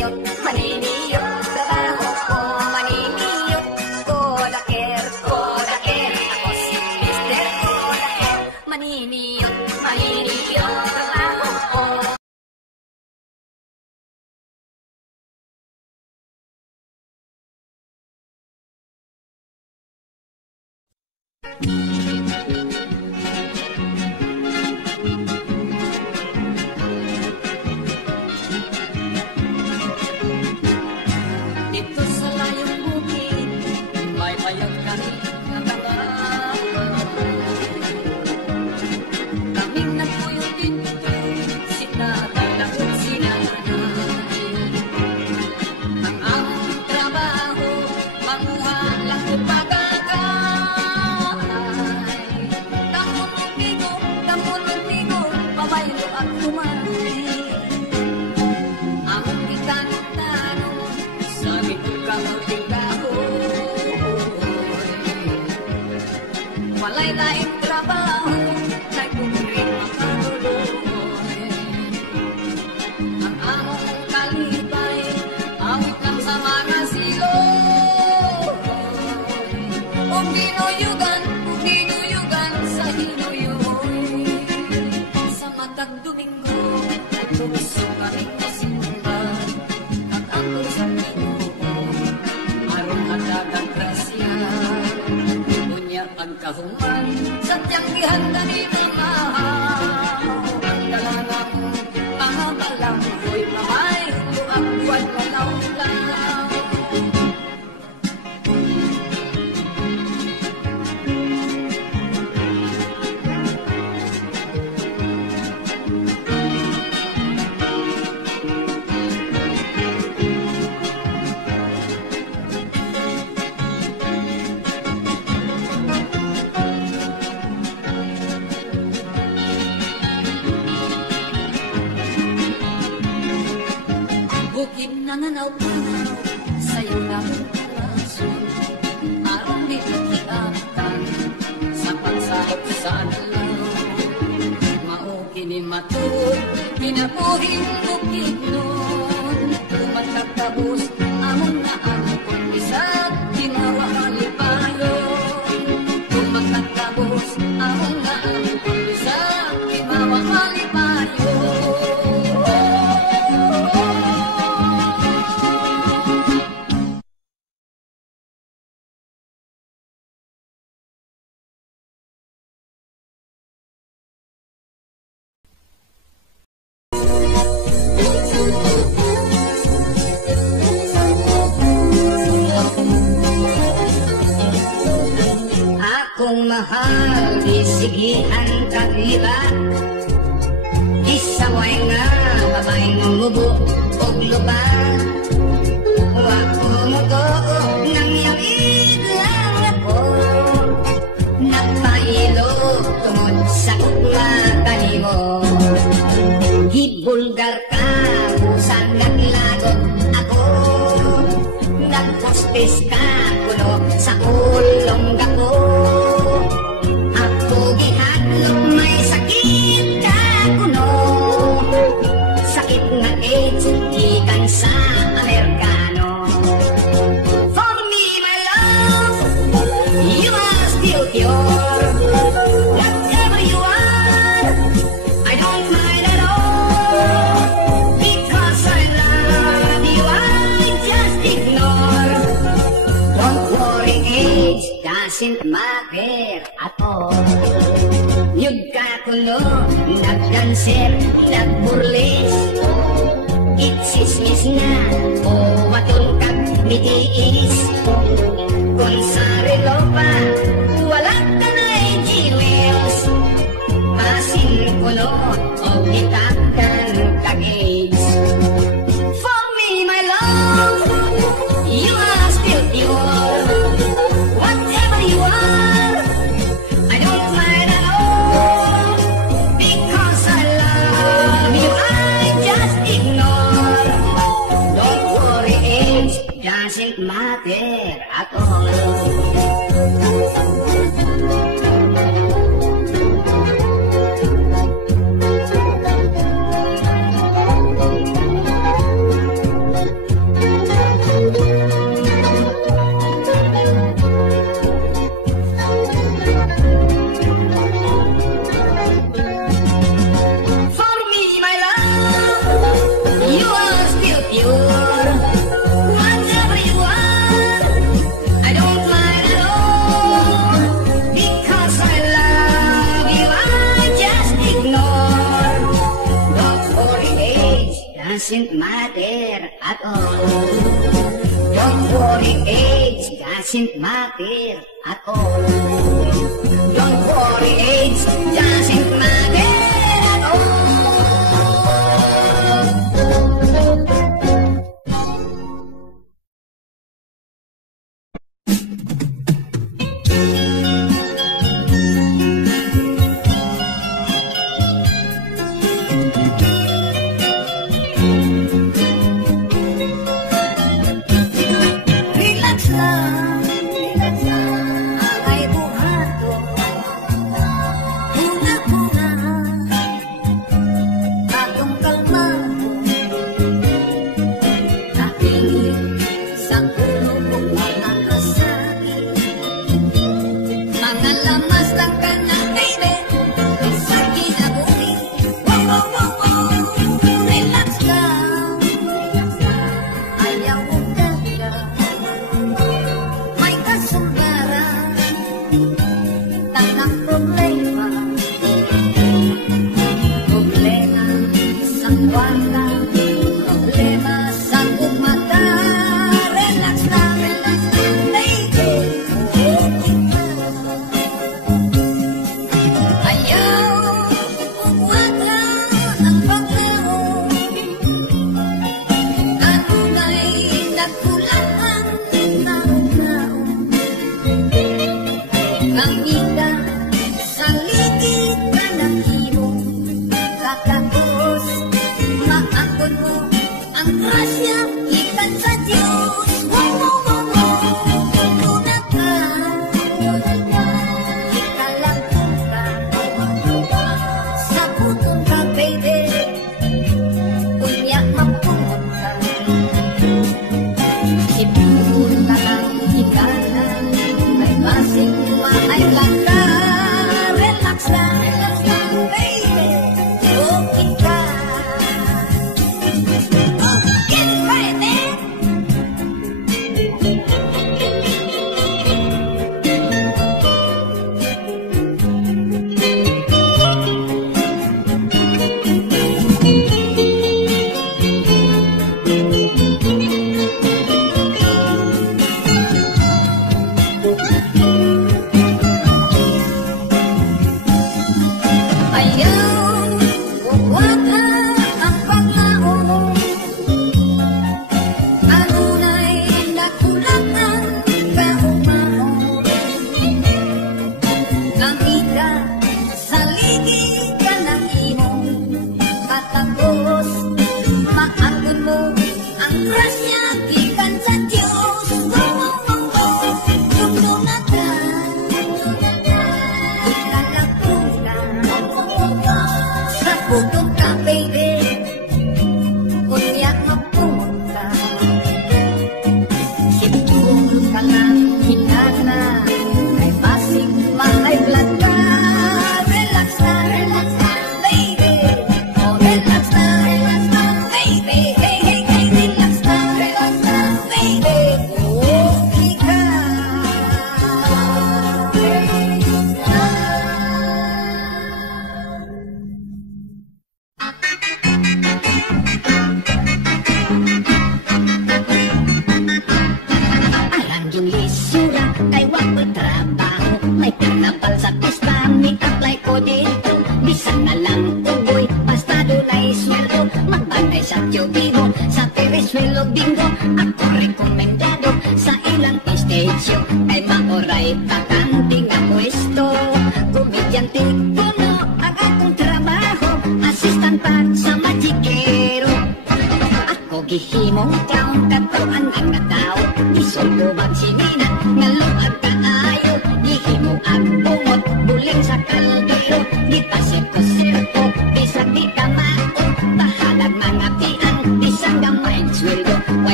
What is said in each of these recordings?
maniniyot, trabaho ko, maniniyot, kodaker, kodaker, ako si Mr. Kodaker, maniniyot, maniniyot, trabaho ko. Dito sa layong bukid, may payag kami natamaan. Kaming nagpuyod dito, si tatay at si nanay. Ang aming trabaho, manguha lang o pagkakay. Tamulong-tigo, pabaylo at tumay. Among itanong-tanong, sabi ko kamuting kahoy. Walay laing trabaho, nagpupring makatuloy. Ang among kalipay, awit lang sa mga siloy. Kung dinuyugan sa hinuyoy. Sa matag Domingo, nagpuso kaming kasimba. At ako sa Ginoo, aron hatagang grasya. Unya pagkahuman, sadyang gihanda ni Mamahaw. Ang dalaga mo, mga balamboy, mamay, buwag buwan malaw-law. Bukid nananaw-tanaw, sa'yo namang palason. Aron di ikiatan, sa pagsahot sa adlaw. Maukini matod, kinabuhing bukid nun. Tumatagtabos, among naangkon, isang ginawa malipayon. Tumatagtabos, among naangkon, isang ginawa malipayon. Akong mahal, isigihan kagiba. Isaway nga, babaeng mamubo o lupa. Ako mugo, nang yawid lang ako. Nagpailo, tungod sa kukla kanimo. Gibulgar ka, usan naglagot ako. Nagpostes ka, kuno sa ulong gako. Ako gihatlok, may sakit ka kuno. Sakit nga AIDS, ikan sa Amerikano. For me, my love, you are still pure. Whatever you are, I don't mind at all. Because I love you, I just ignore. Don't worry, age doesn't matter at all. Yun ka kuno, nagkanser, nagburlis. Itsismis na, o watol kag mitiis. Kung sa relo pa, wala ka na'y jewels. Pasin kuno, o itakan kag-AIDS. For me, my love, you are still pure. Whatever you are, I don't mind at all. Because I love you, I just ignore. Don't worry, age doesn't matter at all. doesn't matter at all. Don't worry, age doesn't matter at all. Don't worry, age doesn't matter at all.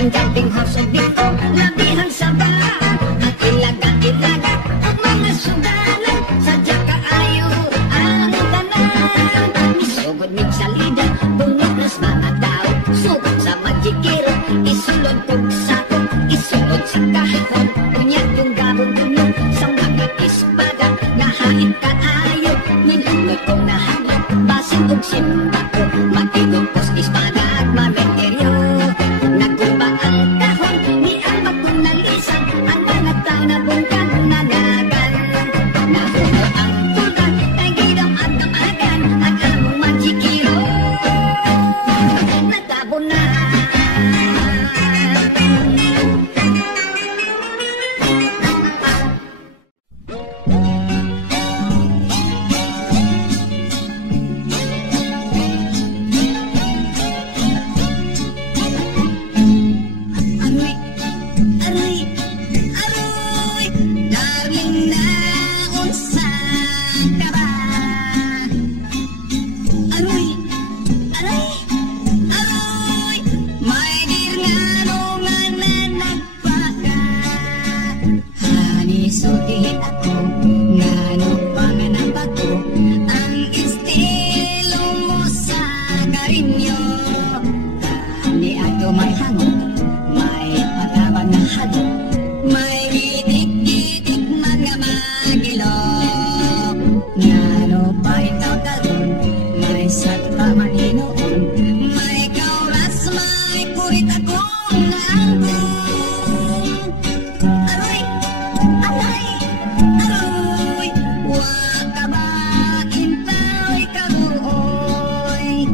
ang dating hosog dito, labihan sa balaan, ang ilaga-ilaga, at mga sugalan, sadya kaayo ang tanan. Misugod mig salida, bunot nas mga tao, sugod sa magikiro, isulod kog sako, isulod sa kahon, unyag yung gabong dulo, sa mga ispada, nahait kaayo, nilunod kong nahaglat, basin og simba ko, matigupos ispada at mameteryo. Nagkumbang ang kahon, ni Alba kong nalisan, ang mga tao na bungkan nanagan. Nahuno ang tutan, kay gidam at namagan, ang among magikiro, natabunan. Aroy, aroy, aroy, darling na unsa ka ba? Aroy, aroy, aroy, may dirnganungan na nagpaka. Hani sutihin ako, ngano panganap ako, ang estilo mo sa karinyo. Ni ato may hango, may pataban na hado, may gitik-gitik mga magilok. Ngano pa itaw taron, may satpa maninoon, may kauras, may kurit akong naangkong. Aroy, aray, aroy, wa ka ba intaw karuoy?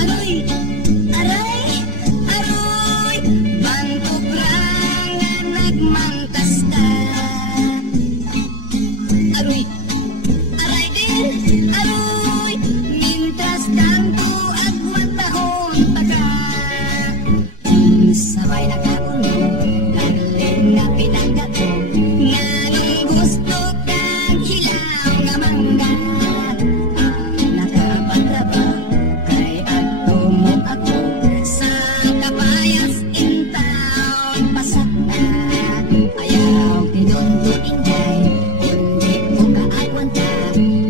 Aroy, aray, aroy, bantok rangan nagmangkas ka. Aroy, aray din, aroy, mintas kanto at matahon taga. Sabay na kakuno, lalim na pinagdato, nganong gusto kang hilaw nga mangga. Ang nakapagtrabaho, kay agtumok ako, sa kapayas intaon pasak na. Ayaw tinunto ingay, kundi mo kaagwanta,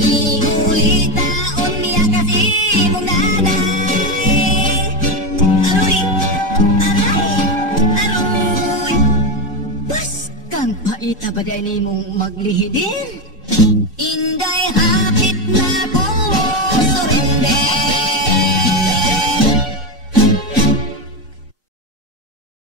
iulitaon niya kasi mong nanay. Aroy, aray, aroy, bas kang paita ba dahil mong maglihidin? Inday hapit na ko